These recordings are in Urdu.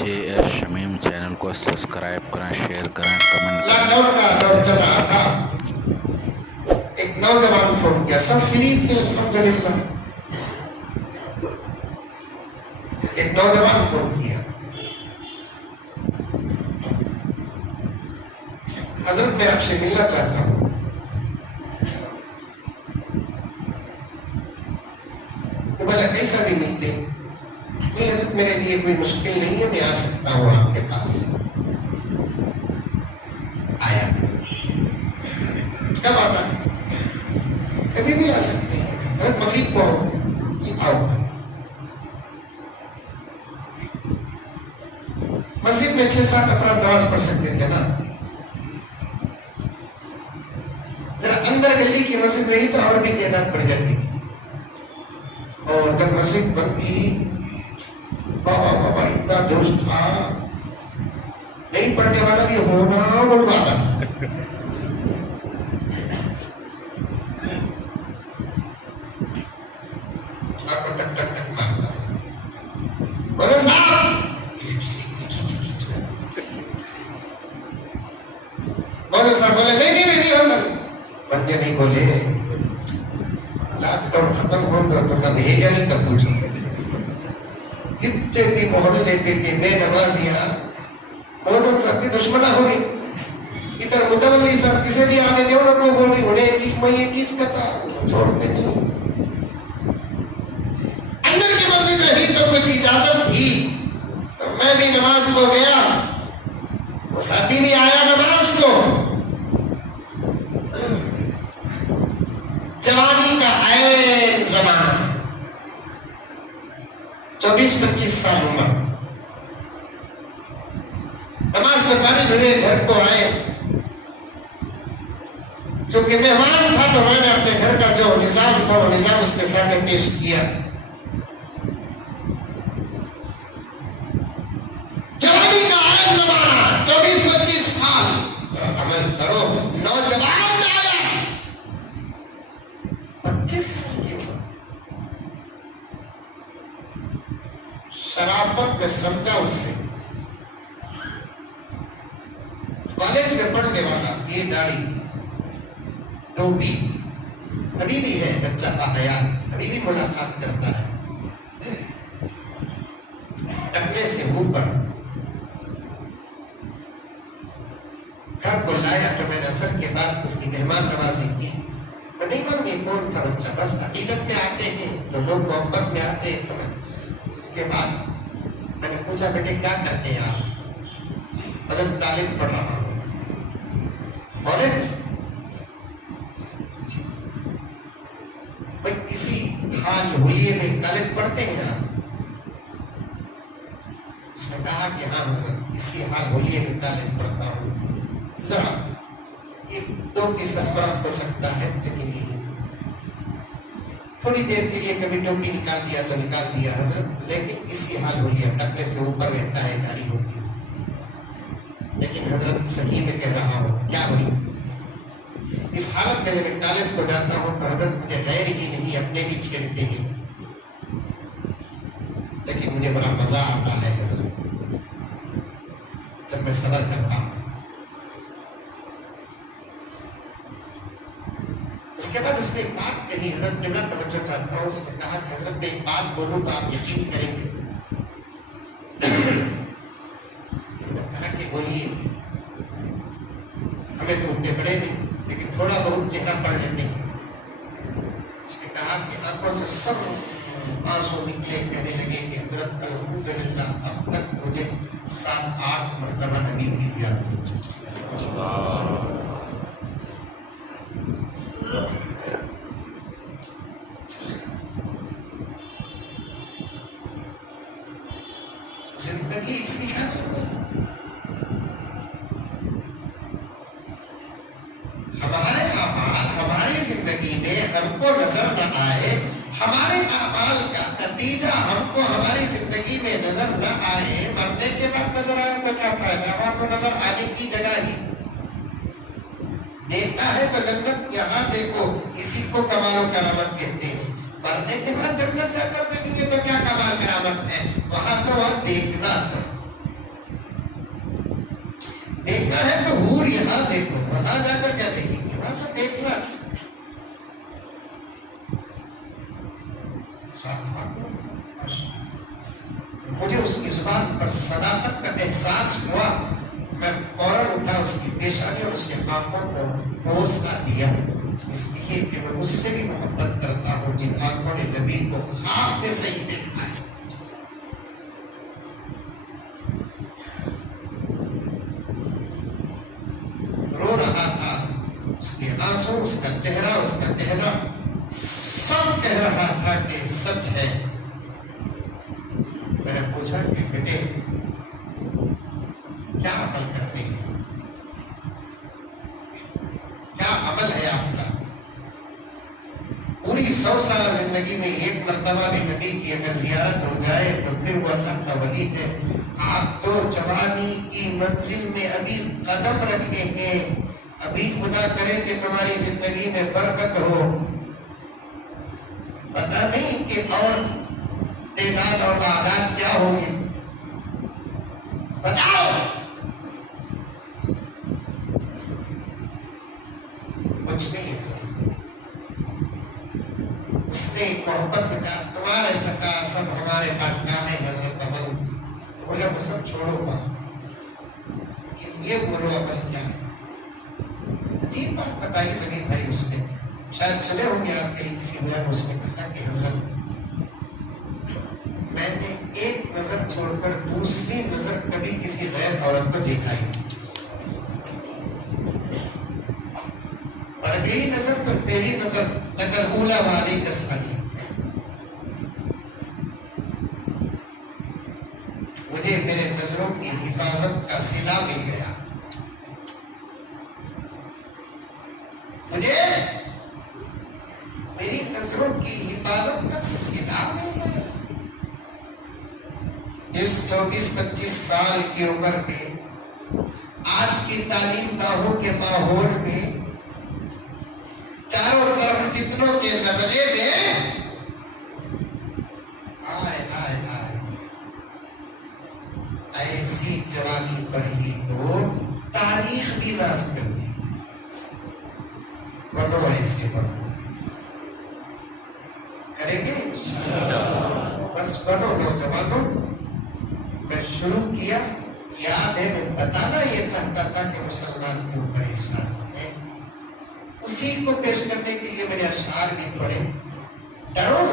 شمیم چینل کو سبسکرائب کریں، شیئر کریں، کمنٹ کریں۔ لاک ڈاؤن کا دور چل رہا تھا، ایک نوجوان فون کیا، سب فری تھے الحمدللہ، ایک نوجوان فون کیا، حضرت میں آپ سے ملنا چاہتا ہوں۔ وہ بولا کیسا بھی نہیں دے، نہیں حضرت میرے لیے کوئی مشکل نہیں ہے، میں آ سکتا ہوں آپ کے پاس۔ آیا، کب آتا؟ کبھی بھی آ سکتے ہیں، حضرت مغرب کو آؤ۔ مسجد میں 6-7 افراد نماز پڑھ سکتے تھے نا، ذرا اندر گلی کی مسجد رہی تو اور بھی تعداد بڑھ جاتی تھی، اور جب مسجد بنتی بابا بابا اتنا جوش تھا، نہیں پڑھنے والا بھی ہونا اڑ پاتا، ٹک ٹک ٹک مارتا تھا، بولے صاحب بولے صاحب، بولے نہیں بندے نہیں بولے، لاک ڈاؤن ختم ہو گیا تو میں بھیجا نہیں تب پوچھو کتنے بھی محلے کے بے نمازیاں موزن صاحب کی دشمنہ ہو رہی، ادھر متولی صاحب کسے بھی آنے دے انہوں کو بول رہی، انہیں ایک چیز کہتا چھوڑتے نہیں، اندر کی مسجد رہی تو کچھ اجازت تھی تو میں بھی نماز کو گیا، وہ ساتھی بھی آیا نماز کو، جوانی کا عین زمانہ، 24-25 سال عمر، نماز سے فارغ ہوئے گھر کو آئے، چونکہ مہمان تھا تو میں نے اپنے گھر کا جو نظام تھا وہ نظام اس کے سامنے پیش کیا۔ جوانی کا عین زمانہ، 24-25 سال، عمل کرو، نوجوان آیا 25 سال کی عمر، شرافت میں سمجھا اس سے، کالج میں پڑھنے والا، یہ داڑھی ٹوپی، ابھی بھی ہے بچہ کا حیات، ابھی بھی ملاقات کرتا ہے، ٹکنے سے اوپر، گھر کو لایا تو میں نے اثر کے بعد اس کی مہمان نوازی کی، میں نہیں معلوم یہ کون تھا بچہ، بس عقیدت میں آتے ہیں تو لوگ محبت میں آتے ہیں، تو اس کے بعد میں نے پوچھا بیٹے کیا کرتے ہیں آپ؟ حضرت کالج پڑھ رہا ہوں۔ کالج؟ بھائی کسی حال حلیے میں کالج پڑھتے ہیں آپ؟ اس نے کہا کہ ہاں حضرت کسی حال حلیے میں کالج پڑھتا ہوں، ذرا یہ 2% فرق ہو سکتا ہے، لیکن یہ تھوڑی دیر کے لیے کبھی ٹوپی نکال دیا تو نکال دیا حضرت، لیکن اسی حال ہو لیا، ٹکنے سے اوپر رہتا ہے، داڑھی ہوتی ہے، لیکن حضرت صحیح میں کہہ رہا ہوں کیا ہوئی، اس حالت میں جب کالج کو جاتا ہوں تو حضرت مجھے غیر ہی نہیں اپنے بھی چھیڑتے ہیں، لیکن مجھے بڑا مزہ آتا ہے حضرت جب میں صبر کرتا ہوں۔ اس کے بعد اس نے ایک بات کہی، حضرت قبلہ توجہ چاہتا ہوں، اس نے کہا کہ حضرت میں ایک بات بولوں تو آپ یقین کریں گے، کہا کہ بولیے، ہمیں تو اتنے بڑے نہیں لیکن تھوڑا بہت چہرہ پڑھ لیتے ہیں۔ اس نے کہا کہ آنکھوں سے سب آنسو نکلے، کہنے لگے کہ حضرت الحمدللہ اب تک مجھے 7-8 مرتبہ نبی کی زیارت ہوئی۔ زندگی اسی کا ہمارے اعمال ہماری زندگی میں ہم کو نظر نہ آئے، ہمارے اعمال کا نتیجہ ہم کو ہماری زندگی میں نظر نہ آئے، مرنے کے بعد نظر آئے تو کیا فائدہ، وہاں تو نظر آنے کی جگہ ہی، دیکھنا ہے تو جنت یہاں دیکھو، اسی کو کمال و کرامت کہتے ہیں، مرنے کے بعد جنت جا کر دیکھیں گے تو کیا کمال کرامت ہے، وہاں تو وہاں دیکھنا تھا، دیکھنا ہے تو حور یہاں دیکھو، وہاں جا کر کیا دیکھیں گے؟ وہاں تو دیکھنا اچھا مجھے اس کی زبان پر صداقت کا احساس ہوا، میں فوراً اٹھا اس کی پیشانی اور اس کے آنکھوں کو بوسہ دیا، اس لیے کہ میں اس سے بھی محبت کرتا ہوں جن آنکھوں نے نبی کو خواب میں صحیح دیکھا ہے۔ رو رہا تھا، اس کے آنسو، اس کا چہرہ، اس کا کہنا سب کہہ رہا تھا کہ سچ ہے۔ میں نے پوچھا کہ بیٹے کیا عمل کرتے ہیں، کیا عمل ہے آپ کا؟ پوری 100 سالہ زندگی میں ایک مرتبہ بھی نبی کی اگر زیارت ہو جائے تو پھر وہ اللہ کا ولی ہے۔ آپ تو جوانی کی منزل میں ابھی قدم رکھے ہیں، ابھی خدا کرے کہ تمہاری زندگی میں برکت ہو، پتہ نہیں کہ اور تعداد اور تعداد کیا ہوگی، بتاؤ۔ کچھ نہیں سر، اس نے محبت میں کہا تمہارا ایسا کہا سب ہمارے پاس کہاں ہے حضرت عمل، بولے وہ سب چھوڑو پا، لیکن یہ بولو عمل کیا ہے؟ عجیب بات بتائی زمین بھائی، اس نے شاید سنے ہوں گے آپ کہیں کسی بیان، اس نے کہا کہ حضرت میں نے ایک نظر چھوڑ کر دوسری نظر کبھی کسی غیر عورت کو دیکھا ہی نہیں، پڑ گئی نظر تو میری نظر لگر اولا والی کسانی، مجھے میرے نظروں کی حفاظت کا صلہ مل گیا، مجھے میری نظروں کی حفاظت کا صلہ مل گیا۔ اس 24-25 سال کی عمر میں آج کی تعلیم گاہوں کے ماحول میں چاروں طرف فتنوں کے نغمے میں آئے آئے آئے ایسی جوانی پڑھی تو تاریخ بھی ناز کرتی، بنو ایسے بنو، کریں گے بس بنو نوجوانوں۔ میں شروع کیا، یاد ہے میں بتانا یہ چاہتا تھا کہ مسلمان کیوں پریشان ہیں، اسی کو پیش کرنے کے لیے میں نے اشعار بھی پڑھے۔ ڈرو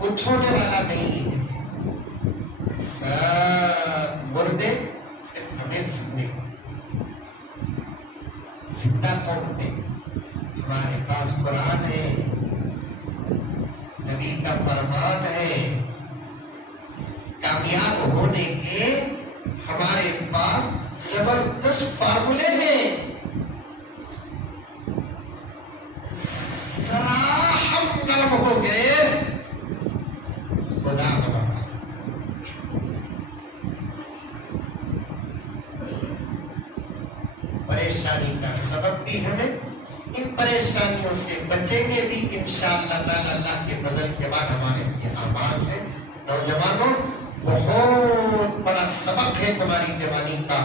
وہ چھوڑنے والا نہیں ہے، سب مردے صرف ہمیں سننے، زندہ کون ہے؟ ہمارے پاس قرآن ہے، نبی کا فرمان ہے، کامیاب ہونے کے ہمارے پاس زبردست فارمولے ہیں، ذرا ہم نرم ہو گئے خدا ہمارا۔ پریشانی کا سبب بھی ہمیں، ان پریشانیوں سے بچیں گے بھی انشاءاللہ تعالی اللہ کے فضل کے بعد ہمارے اعمال سے۔ نوجوانوں بہت بڑا سبق ہے تمہاری جوانی کا،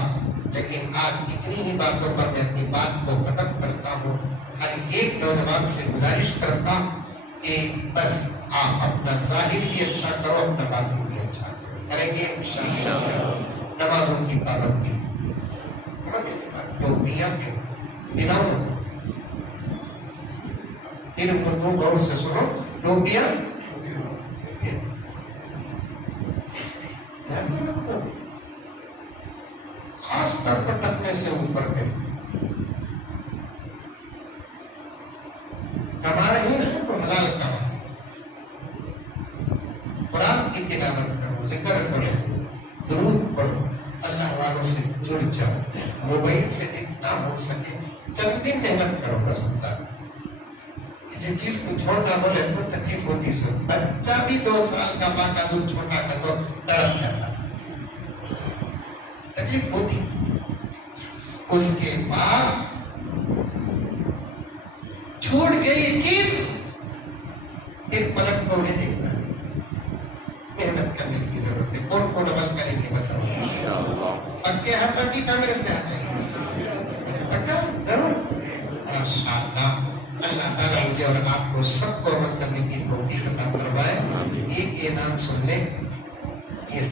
لیکن آج اتنی ہی باتوں پر میں اپنی بات کو ختم کرتا ہوں۔ ہر ایک نوجوان سے گزارش کرتا ہوں کہ بس آپ اپنا ظاہر بھی اچھا کرو، اپنا باطن بھی اچھا کرو، کریں گے انشاءاللہ۔ نمازوں کی پابندی، ٹوپیاں بناؤ، پھر اردو غور سے سنو، ٹوپیاں خاص طور پر ٹکنے سے اوپر کے کما رہے ہیں تو حلال کما، قرآن کی تلاوت کرو، ذکر کرو، درود پڑھو، اللہ والوں سے جڑ جاؤ، موبائل سے جتنا ہو سکے چند دن محنت کرو، بس ہوتا ہے کسی چیز کو چھوڑنا بولے تو تکلیف ہوتی سو، بچہ بھی 2 سال کا ماں کا دودھ چھوڑنا کر تو تڑپ جاتا، تکلیف ہوتی۔ اس کے بعد چھوٹ گئی چیز پھر پلٹ کو نہیں دیکھنا، محنت کرنے کی ضرورت ہے۔ کون کون عمل کریں گے بتاؤ؟ پکے ہاتھ کی کانگریس میں آ جائے گی۔ اللہ تعالیٰ مجھے اور آپ کو سب کو عمل کرنے کی توفیق عطا فرمائے. ایک اعلان سن لیں.